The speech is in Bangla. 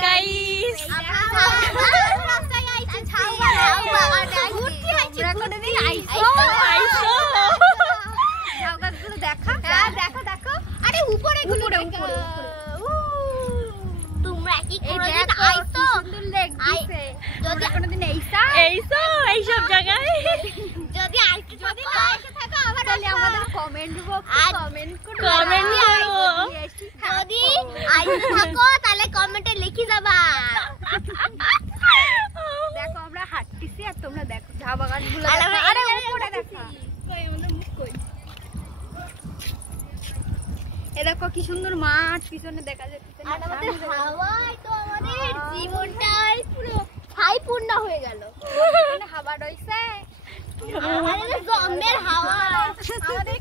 গাইস রাস্তায় আইছি ছাওয়া ঘুরতে আইছি কোনদিন আইছো জায়গাগুলো দেখা দেখো দেখো আরে উপরে তোমরা কি কোনদিন আইছো সুন্দর লাগছে যদি কোনদিন আইছো এই সব জায়গায় যদি আইছো যদি না এসে থাকো আবার তাহলে আমাদের কমেন্ট বক্সে কমেন্ট করো যদি আইছো থাকো তাহলে কমেন্টে লিখে যাবা দেখো আমরা হাঁটতেছি আর তোমরা দেখো চা বাগানগুলো আরে উপরে দেখো কই আমাদের মুখ কই এ দেখো কি সুন্দর মাঠ পিছনে দেখা যাচ্ছে আর আমাদের হাওয়ায় তো আমাদের জীবনটাই পুরো হাইপূর্ণ হয়ে গেল মানে হাওয়া রইছে আমাদের জম্মের হাওয়া আমাদের